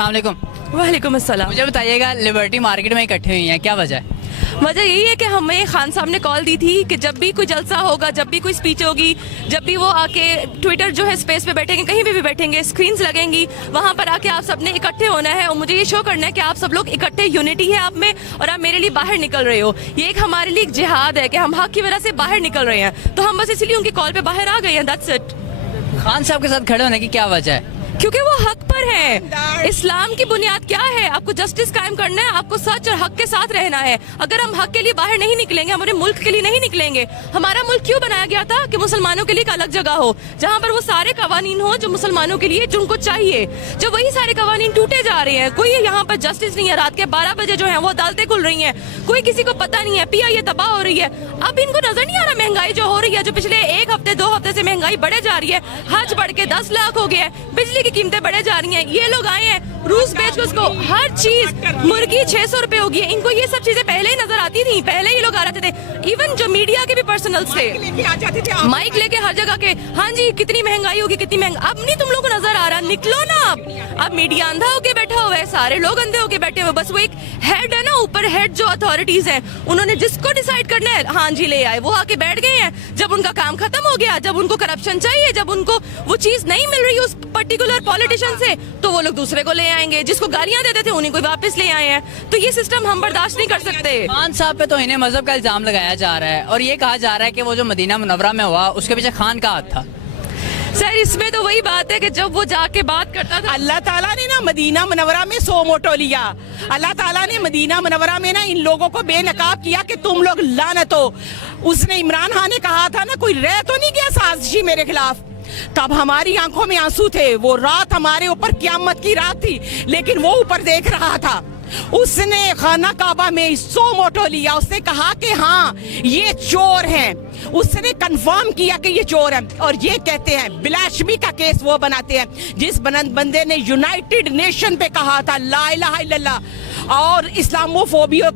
अस्सलाम वालेकुम। वालेकुम अस्सलाम। मुझे बताइएगा, लिबर्टी मार्केट में इकट्ठे हुई हैं, क्या वजह है? वजह यही है कि हमें खान साहब ने कॉल दी थी कि जब भी कोई जलसा होगा, जब भी कोई स्पीच होगी, जब भी वो आके ट्विटर जो है स्पेस पे बैठेंगे, कहीं भी बैठेंगे, स्क्रीन्स लगेंगी, वहाँ पर आके आप सबने इकट्ठे होना है और मुझे ये शो करना है कि आप सब लोग इकट्ठे, यूनिटी है आप में और आप मेरे लिए बाहर निकल रहे हो। ये एक हमारे लिए एक जिहाद है कि हम हक की वजह से बाहर निकल रहे हैं, तो हम बस इसलिए उनकी कॉल पे बाहर आ गए हैं। That's it. खान साहब के साथ खड़े होने की क्या वजह है? क्योंकि वो हक पर है। इस्लाम की बुनियाद क्या है? आपको जस्टिस कायम करना है, आपको सच और हक के साथ रहना है। अगर हम हक के लिए बाहर नहीं निकलेंगे, हमारे मुल्क के लिए नहीं निकलेंगे। हमारा मुल्क क्यों बनाया गया था? कि मुसलमानों के लिए एक अलग जगह हो, जहाँ पर वो सारे कवानीन हो जो मुसलमानों के लिए, जो उनको चाहिए। जो वही सारे कवानीन टूटे जा रहे हैं, कोई यहाँ पर जस्टिस नहीं है। रात के 12 बजे जो है वो अदालतें खुल रही हैं, कोई किसी को पता नहीं है। PIA तबाह हो रही है। अब इनको नजर नहीं आ रहा महंगाई जो हो रही है, जो पिछले 1 हफ्ते 2 हफ्ते से महंगाई बढ़े जा रही है। हज बढ़ के 10 लाख हो गया है, बिजली की कीमतें बढ़े जा रही हैं। ये लोग आए हैं रूस बेच के, उसको हर चीज, मुर्गी 600 रुपए होगी। इनको ये सब चीजें पहले ही नजर आती थी, पहले ही लोग आ रहे थे। इवन जो मीडिया के भी पर्सनल थे, माइक लेके हर जगह के, हाँ जी कितनी महंगाई होगी, कितनी महंगाई। अब नहीं तुम लोग को नजर आ रहा, निकलो ना। अब मीडिया अंधा होके बैठा हुआ है, सारे लोग अंधे होके बैठे हुए। बस वो एक हेड है ना, ऊपर हेड जो अथॉरिटीज हैं, उन्होंने जिसको डिसाइड करना है, हाँ जी ले आए, वो आके बैठ गए हैं। जब उनका काम खत्म हो गया, जब उनको करप्शन चाहिए, जब उनको वो चीज नहीं मिल रही उस पर्टिकुलर पॉलिटिशियन से, तो वो लोग दूसरे को ले आएंगे। जिसको गालियां देते थे उन्हीं को वापस ले आए हैं। तो ये सिस्टम हम बर्दाश्त नहीं कर सकते। खान साहब पे तो इन्हें मजहब का इल्जाम लगाया जा रहा है और ये कहा जा रहा है कि वो जो मदीना मुनव्वरा में हुआ उसके पीछे खान का हाथ था। सर इसमें तो वही बात है कि जब वो जाके बात करता था, अल्लाह ताला ने ना मदीना मुनव्वरा में 100 मोटो लिया। अल्लाह ताला ने मदीना मुनव्वरा में ना इन लोगों को बेनकाब किया कि तुम लोग लानत हो। उसने इमरान खान ने कहा था ना, कोई रह तो नहीं गया साजिशी मेरे खिलाफ। तब हमारी आंखों में आंसू थे। वो रात हमारे ऊपर क़यामत की रात थी, लेकिन वो ऊपर देख रहा था। उसने खाना काबा में 100 मोटो लिया। उसने कहा कि हाँ ये चोर हैं। उसने कंफर्म किया कि ये चोर हैं और ये कहते हैं, बिलाशमी का केस वो बनाते हैं जिस बंदे ने यूनाइटेड नेशन पे कहा था ला इलाहा इल्लल्लाह। और इस्लामोफोबिया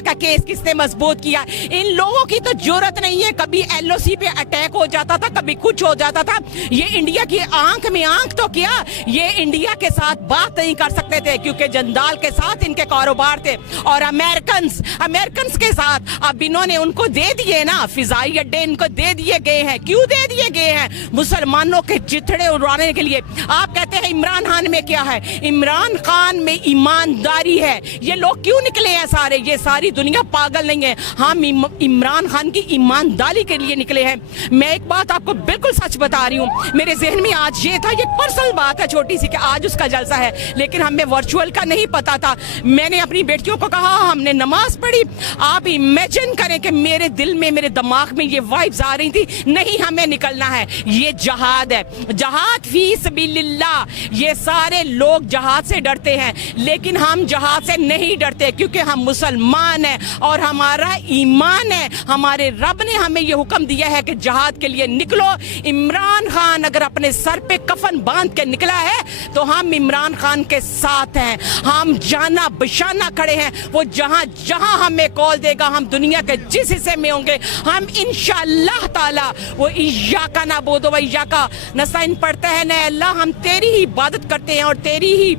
का केस किसने मजबूत किया? इन लोगों की तो जरूरत नहीं है। कभी LOC पे अटैक हो जाता था, कभी कुछ हो जाता था। ये इंडिया की आंख में आंख तो क्या, ये इंडिया के साथ बात नहीं कर सकते थे क्योंकि जंदाल के साथ इनके कारोबार थे। और अमेरिकन के साथ अब इन्होंने उनको दे दिए ना, फिजाई अड्डे इनको दे दिए गए हैं। क्यों दे दिए गए हैं? मुसलमानों के चिथड़े उड़ाने के लिए। आप कहते हैं इमरान खान में क्या है? इमरान खान में ईमानदारी है। ये लोग क्यों निकले हैं सारे? ये सारी दुनिया पागल नहीं है। हम इमरान खान की ईमानदारी के लिए निकले हैं। मैं एक बात आपको बिल्कुल सच बता रही हूँ, मेरे जहन में आज ये था, ये पर्सनल बात है छोटी सी, कि आज उसका जलसा है, लेकिन हमें वर्चुअल का नहीं पता था। मैंने अपनी बेटियों को कहा, हमने नमाज पढ़ी। आप इमेजिन करें कि मेरे दिल में, मेरे दिमाग में ये वाइब्स आ रही थी, नहीं हमें निकलना है। ये जहाद है, जहाद फी सबिलिल्लाह। ये सारे लोग जहाद से डरते हैं, लेकिन हम जहाद से नहीं डरते क्योंकि हम मुसलमान हैं और हमारा ईमान है। हमारे रब ने हमें ये हुक्म दिया है कि जहाद के लिए निकलो। इमरान खान अगर अपने सर पे कफन बांध के निकला है तो हम इमरान खान के साथ हैं। हम जाना बशाना खड़े हैं। वो जहां जहां हमें कॉल देगा, हम दुनिया के जिस हिस्से में होंगे, हम इंशाअल्लाह ताला वो इय्याका नअबुदु व इय्याका नस्तईन पढ़ते हैं। न अल्लाह, हम तेरी ही इबादत करते हैं और तेरी ही,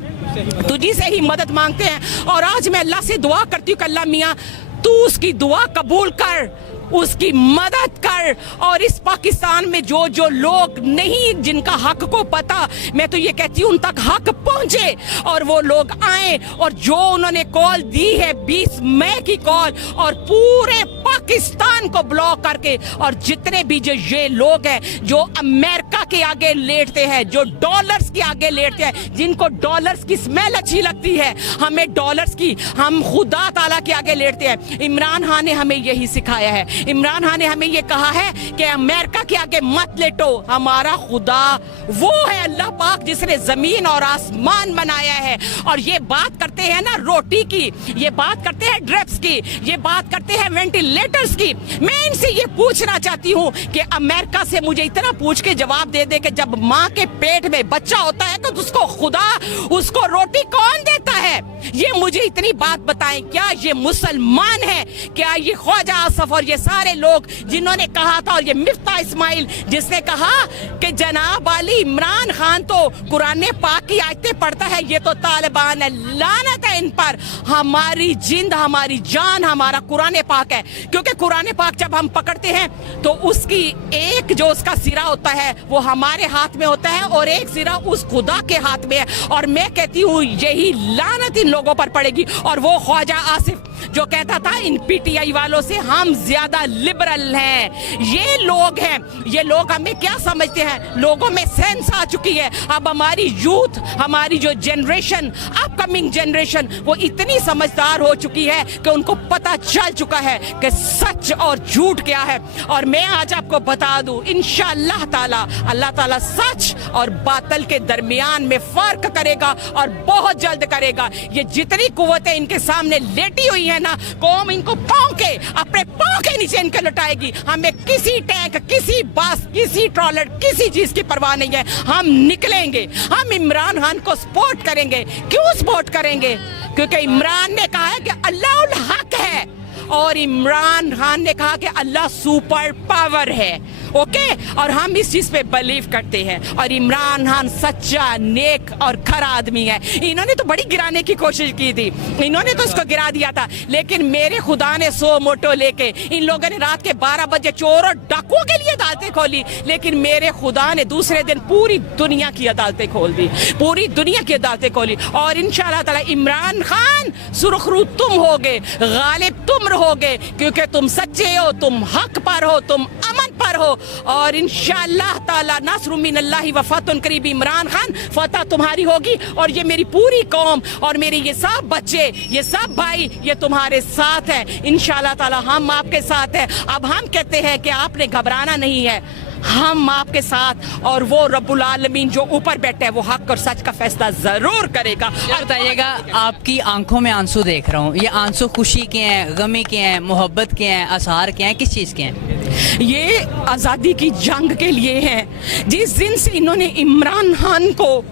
तुझी से ही मदद मांगते हैं। और आज मैं अल्लाह से दुआ करती हूँ कि अल्लाह मियाँ तू उसकी दुआ कबूल कर, उसकी मदद कर। और इस पाकिस्तान में जो जो लोग नहीं, जिनका हक को पता, मैं तो ये कहती हूँ उन तक हक पहुंचे और वो लोग आए। और जो उन्होंने कॉल दी है 20 मई की कॉल, और पूरे पाकिस्तान को ब्लॉक करके, और जितने भी जो ये लोग हैं जो अमेरिका के आगे लेटते हैं, जो डॉलर्स के आगे लेटते हैं, जिनको डॉलर्स की स्मेल अच्छी लगती है, हमें डॉलर्स की, हम खुदा ताला के आगे लेटते हैं। इमरान खान ने हमें यही सिखाया है। इमरान खान ने हमें ये कहा है कि अमेरिका के आगे मत लेटो। हमारा खुदा वो है अल्लाह पाक जिसने जमीन और आसमान बनाया है। और ये बात करते हैं ना रोटी की, ये बात करते हैं ड्रिप्स की, ये बात करते हैं वेंटिलेटर्स की। मैं इनसे ये पूछना चाहती हूँ कि अमेरिका से मुझे इतना पूछ के जवाब दे दे कि जब माँ के पेट में बच्चा होता है तो उसको खुदा, उसको रोटी कौन देता है? ये मुझे इतनी बात बताएं, क्या ये मुसलमान है? क्या ये ख्वाजा आसफ और ये सारे लोग जिन्होंने कहा था, और ये मिफ्ता इस्माइल जिसने कहा कि जनाब अली इमरान खान तो कुरान पाक की आयतें पढ़ता है, ये तो तालिबान है, लानत है इन पर। हमारी जिंद, हमारी जान, हमारा कुरान पाक है, क्योंकि कुरान पाक जब हम पकड़ते हैं तो उसकी एक जो उसका सिरा होता है वो हमारे हाथ में होता है और एक सिरा उस खुदा के हाथ में है। और मैं कहती हूँ यही लानत इन लोगों पर पड़ेगी। और वो ख्वाजा आसिफ जो कहता था इन पीटीआई वालों से हम ज्यादा लिबरल हैं, ये लोग हैं, ये लोग हमें क्या समझते हैं? लोगों में सेंस आ चुकी है। अब हमारी यूथ, हमारी जो जनरेशन, अपकमिंग जनरेशन, वो इतनी समझदार हो चुकी है कि उनको पता चल चुका है कि सच और झूठ क्या है। और मैं आज आपको बता दूं, इंशाअल्लाह ताला अल्लाह ताला सच और बातिल के दरमियान में फर्क करेगा और बहुत जल्द करेगा। ये जितनी कुव्वतें इनके सामने लेटी हुई है ना, कौम इनको पांव के, अपने पांव के नीचे इनके लुटाएगी। हमें किसी टैंक, किसी बस, किसी ट्रॉलर, किसी चीज की परवाह नहीं है। हम निकलेंगे, हम इमरान खान को सपोर्ट करेंगे। क्यों सपोर्ट करेंगे? क्योंकि इमरान ने कहा है कि अल्लाह उल हक है और इमरान खान ने कहा कि अल्लाह सुपर पावर है। ओके, और हम इस चीज पे बिलीव करते हैं। और इमरान खान सच्चा, नेक और खरा आदमी है। इन्होंने तो बड़ी गिराने की कोशिश की थी, इन्होंने तो इसको गिरा दिया था, लेकिन मेरे खुदा ने 100 मोटो लेके इन लोगों ने रात के 12 बजे चोर और डाकुओं के लिए अदालतें खोली, लेकिन मेरे खुदा ने दूसरे दिन पूरी दुनिया की अदालतें खोल दी, पूरी दुनिया की अदालतें खोली। और इंशाअल्लाह ताला इमरान खान सुरखरू तुम होगे, गालिब तुम रहोगे, क्योंकि तुम सच्चे हो, तुम हक पर हो, तुम अमन पर हो। और इंशाअल्लाह ताला नस्र मिनल्लाहि व फतहुन करीब, इमरान खान फतह तुम्हारी होगी। और ये मेरी पूरी कौम और मेरे ये सब बच्चे, ये सब भाई, ये तुम्हारे साथ है। इंशाअल्लाह ताला हम आपके साथ है। अब हम कहते हैं कि आपने घबराना नहीं है, हम आपके साथ। और वो रब्बुल आलमीन जो ऊपर बैठे है वो हक और सच का फैसला जरूर करेगा। और बताइएगा, आपकी आंखों में आंसू देख रहा हूँ, ये आंसू खुशी के हैं, गमी के हैं, मोहब्बत के हैं, असहार के हैं, किस चीज़ के हैं? ये आज़ादी की जंग के लिए है। जिस दिन से इन्होंने इमरान खान को,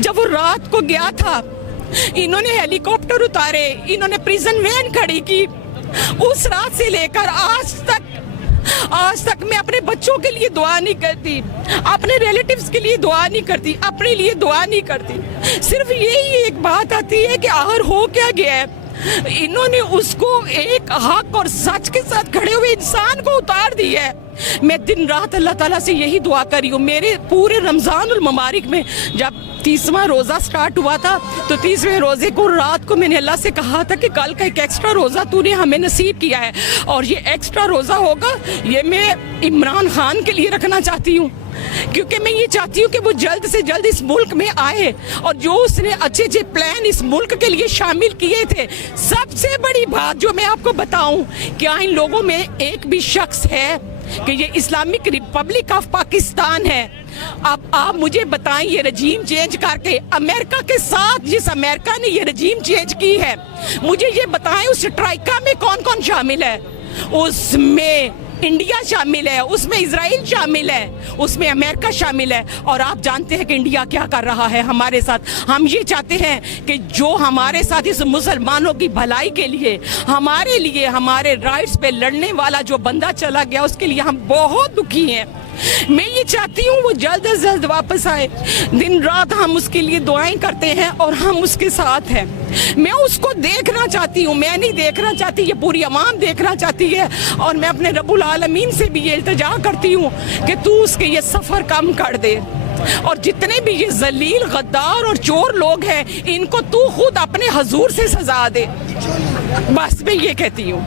जब वो रात को गया था, इन्होंने हेलीकॉप्टर उतारे, इन्होंने प्रिजन वैन खड़ी की, उस रात से लेकर आज तक मैं अपने बच्चों के लिए दुआ नहीं करती, अपने रिलेटिव्स के लिए दुआ नहीं करती, अपने लिए दुआ नहीं करती। सिर्फ यही एक बात आती है कि आखिर हो क्या गया है। इन्होंने उसको एक हक और सच के साथ खड़े हुए इंसान को उतार दिया है। मैं दिन रात अल्लाह ताला से यही दुआ कर रही हूँ। मेरे पूरे रमजानुल मुबारक में जब 30वां रोज़ा स्टार्ट हुआ था, तो 30वें रोज़े को रात को मैंने अल्लाह से कहा था कि कल का एक एक्स्ट्रा रोज़ा तूने हमें नसीब किया है, और ये एक्स्ट्रा रोज़ा होगा, ये मैं इमरान खान के लिए रखना चाहती हूँ, क्योंकि मैं ये चाहती हूँ कि वो जल्द से जल्द इस मुल्क में आए। और जो उसने अच्छे अच्छे प्लान इस मुल्क के लिए शामिल किए थे, सबसे बड़ी बात जो मैं आपको बताऊं, क्या इन लोगों में एक भी शख्स है कि ये इस्लामिक रिपब्लिक ऑफ पाकिस्तान है? अब आप मुझे बताएं, ये रजीम चेंज करके अमेरिका के साथ, जिस अमेरिका ने ये रजीम चेंज की है, मुझे ये बताएं उस ट्राइका में कौन कौन शामिल है? उसमें इंडिया शामिल है, उसमें इजराइल शामिल है, उसमें अमेरिका शामिल है। और आप जानते हैं कि इंडिया क्या कर रहा है हमारे साथ। हम ये चाहते हैं कि जो हमारे साथ इस मुसलमानों की भलाई के लिए, हमारे लिए, हमारे राइट्स पे लड़ने वाला जो बंदा चला गया, उसके लिए हम बहुत दुखी हैं। मैं ये चाहती हूँ वो जल्द से जल्द वापस आए। दिन रात हम उसके लिए दुआएं करते हैं और हम उसके साथ हैं। मैं उसको देखना चाहती हूँ, मैं नहीं देखना चाहती, ये पूरी अवाम देखना चाहती है। और मैं अपने रब्बुल आलमीन से भी ये इल्तिजा करती हूँ कि तू उसके ये सफ़र कम कर दे, और जितने भी ये जलील, गद्दार और चोर लोग हैं, इनको तू खुद अपने हजूर से सजा दे। बस मैं ये कहती हूँ।